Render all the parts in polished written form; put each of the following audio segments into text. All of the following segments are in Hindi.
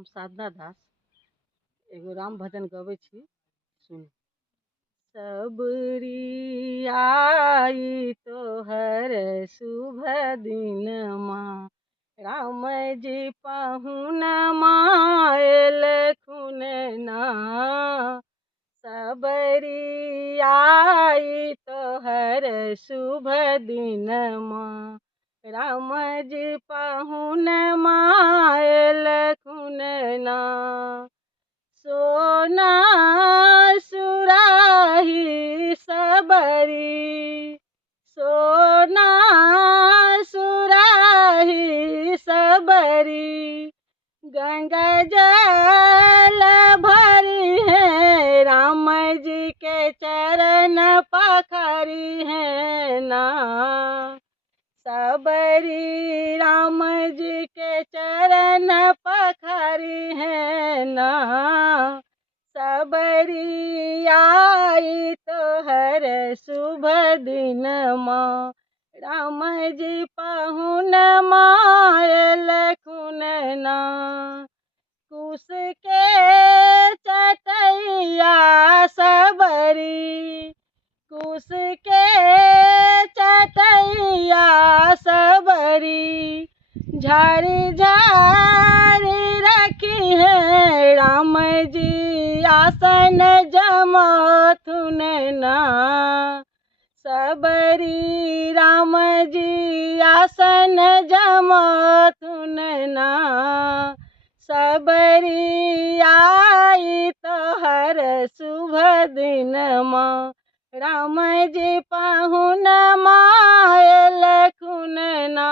हम साधना दास एगो राम भजन गबै छी। सुन सबरी आई तोहर शुभ दिन माँ, राम जी पाहुन मायल खुन ना। सबरी आई तोहर शुभ दिन माँ, राम जी पाहुन मायल खुन ना। सोना सुराही सबरी, सोना सुराही सबरी, गंगा जल भरी है, राम जी के चरण पखारी है ना। सबरी राम जी के चरण पखारी है ना। सबरी आई तोहर शुभ दिन माँ, राम जी पाहुन मायल खुन ना। कुश के चटैया सबरी, कुश के चटैया सबरी, झारी झारी रखी है, राम जी आसन जमथुन ना। सबरी राम जी आसन जमथुन ना। सबरी आई तोहर शुभ दिन माँ, राम जी पाहुन मायल खुन ना।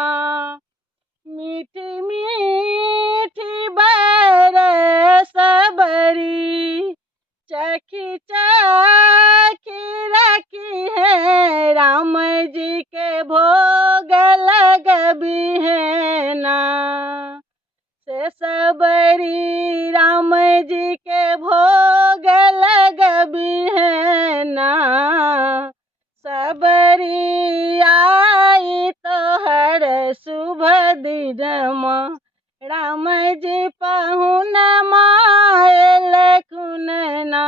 मीठी मीठी बर सबरी, चखी चखी रखी है, राम जी के भोग लगबी है ना। से सबरी राम जी के भोग लगबी है ना। सबरी आई तोहर शुभ दिन माँ, राम जी पाहुन मायल खुन ना।